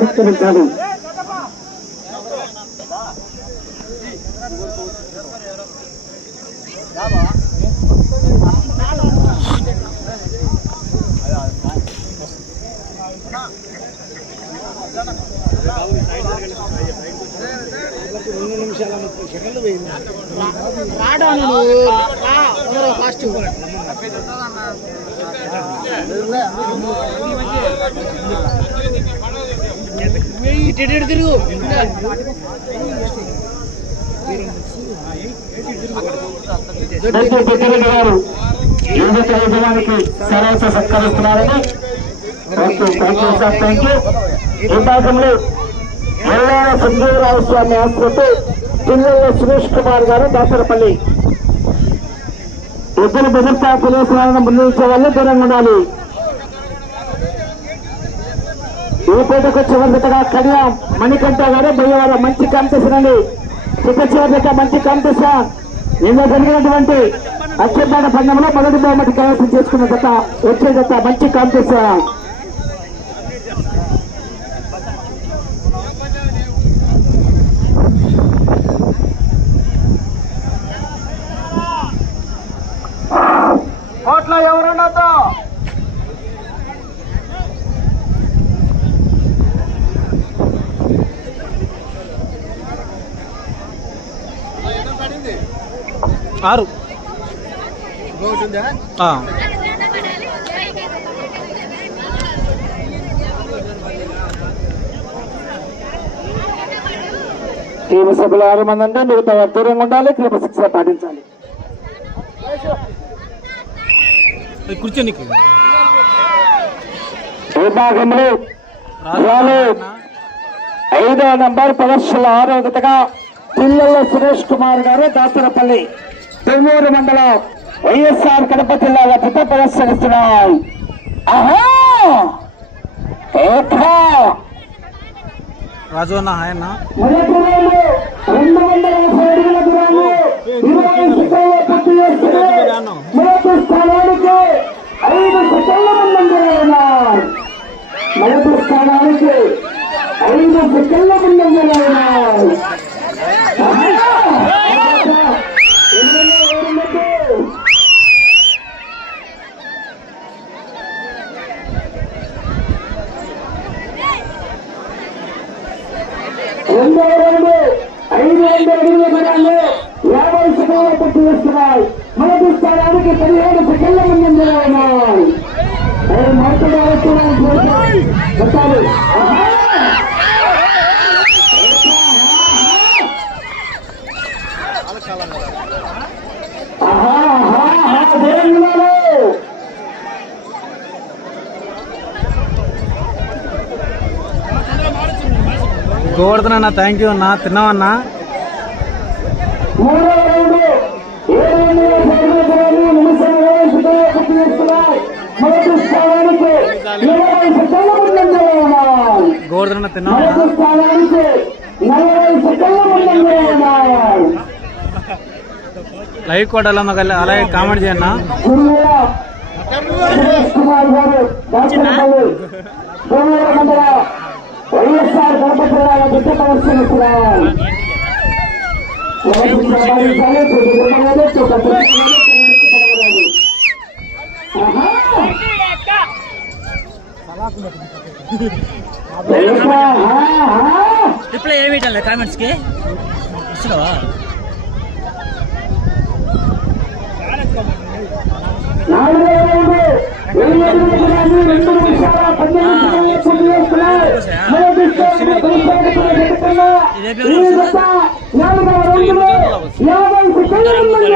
సత్కరించాలి రాడాను నువ్వు రా తొందరగా ఫాస్ట్ ఇటు తిరుగు గారు యువత యజమానికి సరైన సత్కరిస్తున్నారని ఈ భాగంలో ఎల్లైన సంజీవరావు స్వామి ఆసుపత్రి పిల్లల సురేష్ కుమార్ గారు దాసరపల్లి. ఇద్దరు బెదిరిస్తా తెలియసిన ముందు వాళ్ళు దూరంగా ఉండాలి. ఈ పూటకు చివరిగా కళ్యాణ్ మణికంఠ గారు బయ్యవారు మంచి కాంపిటీషన్ అండి. ఇక చివరిగా మంచి కాంపిటీషన్. నిన్న జరిగినటువంటి అత్యంత పందెంలో మొదటి బహుమతి కైవసం చేసుకున్న గత వచ్చే గత మంచి కాంపిటీషన్. ఆరు. టీం సభ్యులు ఆరు మంది అంటే మిగతా దూరంగా ఉండాలి క్రమశిక్షణ పాటించాలి. అది కూర్చో నీకు విభాగంలో ఐదో నంబర్ ప్రదర్శనలో ఆరో జతగా పిల్లల సురేష్ కుమార్ గారు దాసరపల్లి. తెమ్మూరు మండలం వైఎస్ఆర్ కడప జిల్లాల జత ప్రదర్శనిస్తున్నాయి! రాజు అన్న హాయ్ అన్న మొదటి రౌండ్ రెండు వందల యాభై అడుగుల దూరాన్ని ఇరవై సెకండ్ల పూర్తి చేస్తున్నాయి. మొదటి స్థానానికి ఐదు సెకండ్ల ముందంజలో ఉన్నాయి మొదటి స్థానానికి ఐదు సెకండ్ల ముందంజలో ఉన్నాయి ఆహా! ఎనిమిది ఓడినట్టు. రెండో రౌండ్ ఐదు వందల అడుగుల దూరాన్ని యాభై సెకండ్ల పూర్తి చేస్తున్నాయి మొదటి స్థానానికి పదిహేడు సెకండ్ల ముందంజలో ఉన్నాయి. ఆహా, దేవుళ్ళారు. గోవర్ధన్ అన్న థ్యాంక్ యూ అన్న మూడో రౌండ్. వందల గోవర్ధన్ అన్న తిన్నావన్నా మొదటి స్థానానికి నలభై సెకండ్ల ముందంజలో ఉన్నాయి లైవ్ కొట్టాలన్న అలాగే కామెంట్ చేయన్న గురువుల సురేష్ కుమార్ గారు దాచనపల్లి సోమవార మండల వైఎస్ఆర్ కడప జిల్లా పెద్ద ప్రదర్శనిస్తున్నారు రిప్లై ఏమి ఇవ్వాలి కామెంట్స్ కి ఇచ్చినావా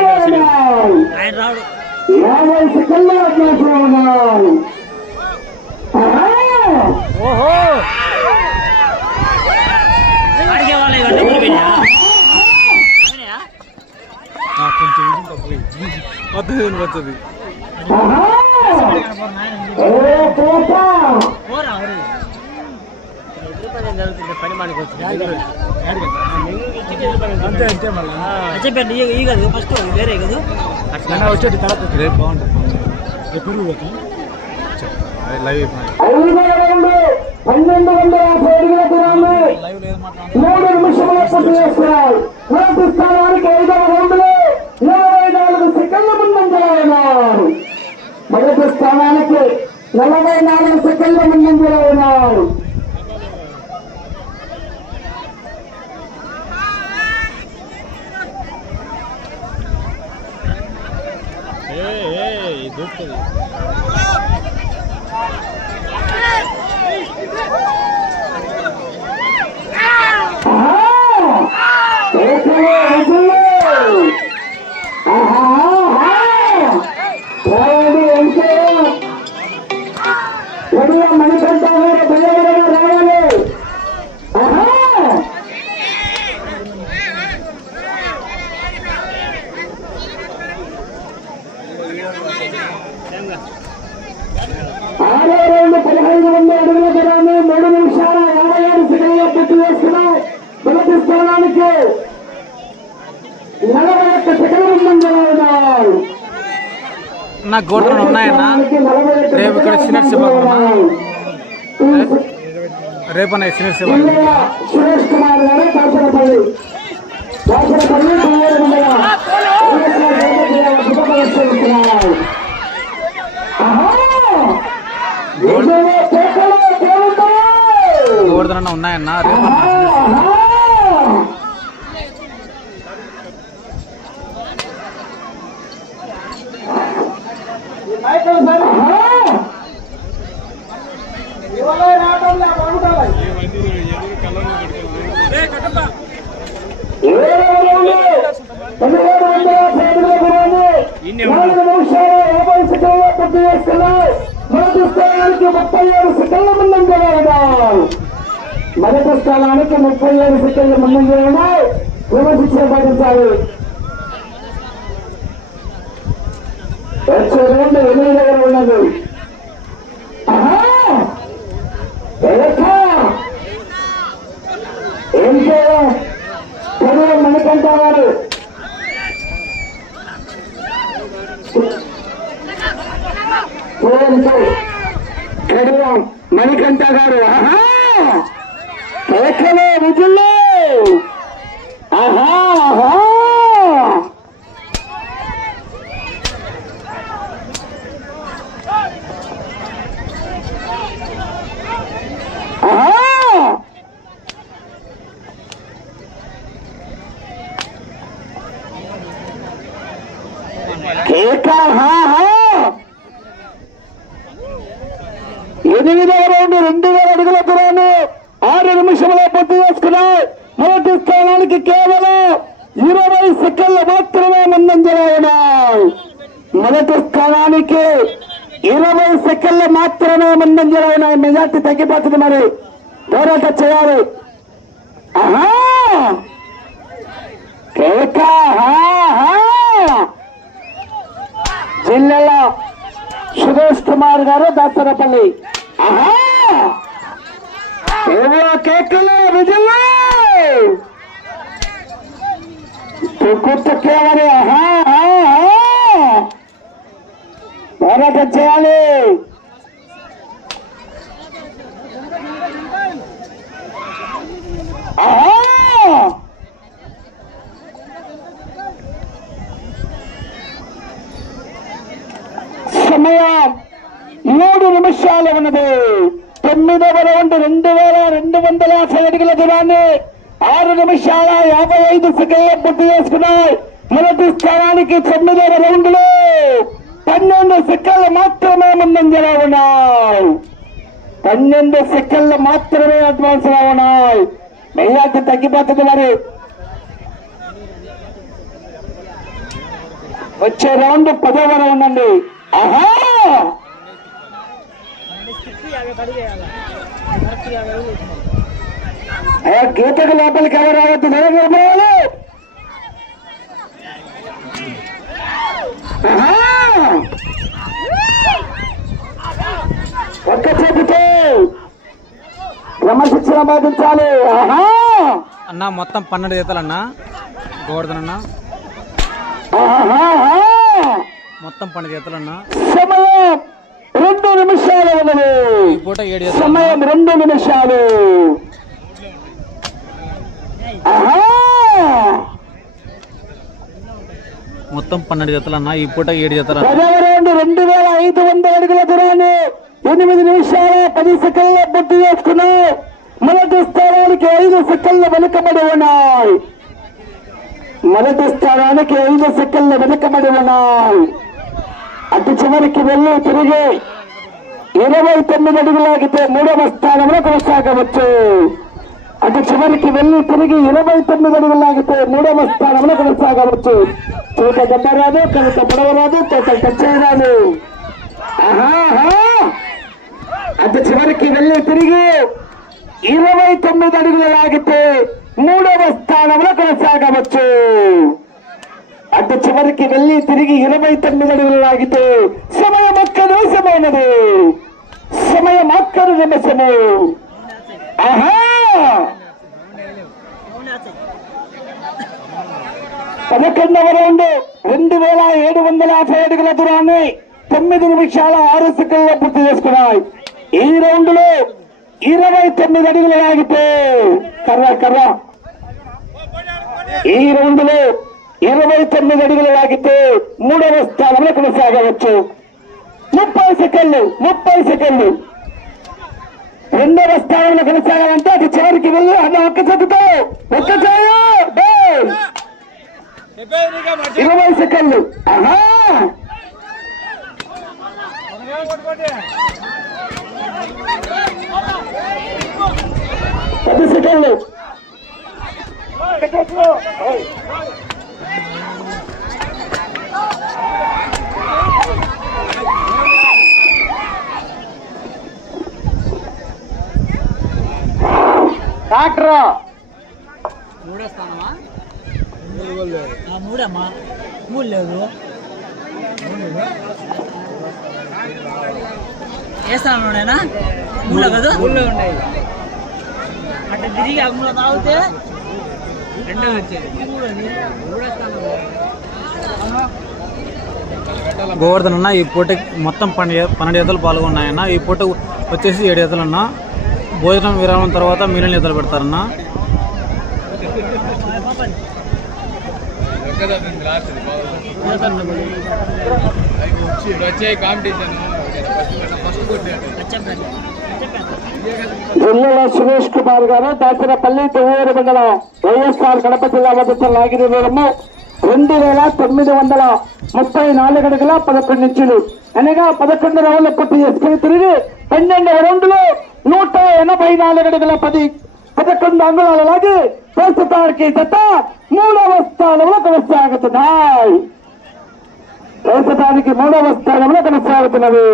ఆయన రాడు యాభై సెకండ్ల అవకాశం ఉన్నాయి ఆహా! ఓహో వచ్చింది అంతే అంతే మళ్ళీ ఈ కాదు ఫస్ట్ వేరే కదా వచ్చేది తర్వాత రేపు బాగుంటుంది ఎప్పుడు లైవ్ పన్నెండు వందల యాభై అడుగుల దూరాన్ని మూడు నిమిషంలో పూర్తి మొదటి స్థానానికి ఐదవ రౌండ్లో ఇరవై నాలుగు సెకండ్ల ముందంజలో ఉన్నారు మొదటి స్థానానికి నలభై నాలుగు సెకండ్ల ముందంజలో ఉన్నారు. దూకుతుంది. మణికంఠ నా గోడలు ఉన్నాయన్నా. రేపు ఇక్కడ సీనియర్ సిబ్బంది రేపు అన్న సీనియర్ సిబ్బంది. గోడదన ఉన్నాయన్నా. రేపు కాసరపల్లి కాసరపల్లి కొల్లేరు మండల శుభపరుస్తున్నారు ఆహా! విజయమే కేకలు, కేకలు! గోడదన ఉన్నాయన్నా రేపు అన్న సినర్ సభ. ఆహా! ఆహా! పదిహేడు వందల యాభై గురాన్ని నాలుగు నిమిషాల యాభై సెకండ్ల పూర్తి చేస్తున్నాయి మొదటి స్థానానికి ముప్పై ఏడు సెకండ్ల ముందంజలో ఉన్నారు మొదటి స్థానానికి ముప్పై ఏడు సెకండ్ల ముందంజలో ఉన్నాయి విమర్శించిన పాటించాలి వచ్చే రెండు ఎనిమిది దగ్గర ఉన్నది. ఏం చేయాలి? చదువు మణికంఠ గారు మణికంఠ గారు. ఆహా! ఎలక్కలే విజుల్లో. ఆహా ఆహా. ఆహా. హా హా ఎనిమిదవ రౌండ్ రెండు వేల అడుగుల దూరాన్ని పూర్తి మొదటి స్థానానికి కేవలం ఇరవై సెకండ్లు మాత్రమే ముందంజలో ఉన్నాయి. మొదటి స్థానానికి ఇరవై సెకండ్లు మాత్రమే ముందంజలో ఉన్నాయి. మెజార్టీ తగ్గిపోతుంది మరి. పోరాట చేయాలి. ఆహా! జిల్లాలో సురేష్ కుమార్ గారు దాసరపల్లి ఆహా! ఏవో కేకులు విజులు తుక్కుత్తు కేవలి ఆహా ఆహా. పోరాటం చేయాలి ఆహా సమయం మూడు నిమిషాలు ఉన్నది తొమ్మిదవ రౌండ్ రెండు వేల రెండు వందల యాభై అడుగుల దూరాన్ని ఆరు నిమిషాల యాభై ఐదు సెకండ్ల పూర్తి చేసుకున్నాయి. మొదటి స్థానానికి తొమ్మిదవ రౌండ్లో పన్నెండు సెకండ్లు మాత్రమే ముందంజలో ఉన్నాయి పన్నెండు సెకండ్లు మాత్రమే అడ్వాన్స్లో ఉన్నాయి మెజార్టీ తగ్గిపోతుంది మరి. వచ్చే రౌండ్ పదవ రౌండ్ అండి. ఆహా! గీతకు లోపలికి ఎవరు రావద్దు? నిరంతరం పోవాలి ఆహా! ఒక్క చేతితో క్రమశిక్షణ పాటించాలి ఆహా! అన్న మొత్తం పన్నెండు జతలన్నా. గోవర్ధన్ ఆహా! మొత్తం పన్నెండు జతలన్నా. సమయం! రెండు నిమిషాలు ఉన్నది. సమయం రెండు నిమిషాలు! మొత్తం పన్నెండు జతలు అన్న ఈ పూట ఏడు జతలు అన్న పదవ రౌండ్ రెండు వేల ఐదు వందల అడుగుల దూరాన్ని ఎనిమిది నిమిషాల పది సెకండ్ల పూర్తి చేసుకున్నాయి మొదటి స్థానానికి ఐదు సెకండ్ల వెనుకబడి ఉన్నాయి. మొదటి స్థానానికి ఐదు సెకండ్ల వెనుకబడి ఉన్నాయి. అటు చివరికి వెళ్ళి తిరిగి ఇరవై తొమ్మిది అడుగులాగితే మూడవ స్థానంలో కొనసాగవచ్చు. అంటే చివరికి వెళ్ళి తిరిగి ఇరవై తొమ్మిది అడుగులాగితే మూడవ స్థానంలో కొనసాగవచ్చు. తోట గడ్డ రాదు కనుక పొడవరాదు తోట కచ్చేయరాదు ఆహాహా. చివరికి వెళ్ళి తిరిగి ఇరవై తొమ్మిది అడుగులు లాగితే మూడవ స్థానంలో కొనసాగవచ్చు. అంటే చివరికి వెళ్ళి తిరిగి ఇరవై తొమ్మిది అడుగులు లాగితే సమయం ఒక్క సమయం ఒక్క నిమిషము ఆహా! పదకొండవ రౌండ్ రెండు వేల ఏడు వందల యాభై అడుగుల దూరాన్ని తొమ్మిది నిమిషాల ఆరు సెకండ్లో పూర్తి చేసుకున్నాయి. ఈ రౌండ్లో ఇరవై తొమ్మిది అడుగులు లాగితే కర్ర కర్ర. ఈ రౌండ్లో ఇరవై తొమ్మిది అడుగులు లాగితే మూడవ స్థానంలో కొనసాగవచ్చు. ముప్పై సెకండ్లు ముప్పై సెకండ్లు. రెండవ స్థానంలో కొనసాగాలంటే అటు చివరికి వెళ్ళి. అన్న ఒక్క చదువుతో ఒక్క చేయు ఇరవై సెకండ్లు. ఆహా. పది సెకండ్లు. డాక్టర్. మూడో స్థానమా? ఆ, మూడమ్మా. మూడు లేదు ఏ స్థానంలోనేనా మూడు కదా? మూడులో ఉన్నాయి. అట్లా తిరిగి అమ్ములో తాగితే రెండో వచ్చేది. మూడో స్థానంలో గోవర్ధన్ అన్న ఈ పూట మొత్తం పన్నెండు పన్నెండు జతలు పాల్గొన్నాయన్న. ఈ పూట వచ్చేసి ఏడు జతలు అన్న భోజనం విరామం తర్వాత మీరు నిద్ర పెడతారన్న? వచ్చే జిల్లాలో సురేష్ కుమార్ గారు దాసరపల్లి తువ్వూరు మండలం వైఎస్ఆర్ కడప జిల్లా వద్ద లాగిరి రెండు వేల తొమ్మిది వందల ముప్పై నాలుగు అడుగుల పదకొండు ఇంచులు అనగా పదకొండు రౌండ్లు పూర్తి చేసుకుని తిరిగి పన్నెండు రౌండ్లు నూట ఎనభై నాలుగు అడుగుల పది పదకొండు అంగుళాల లాగి ప్రస్తుతానికి జత మూడవ స్థానంలో కొనసాగుతున్నాయి ప్రస్తుతానికి మూడవ స్థానంలో కొనసాగుతున్నవి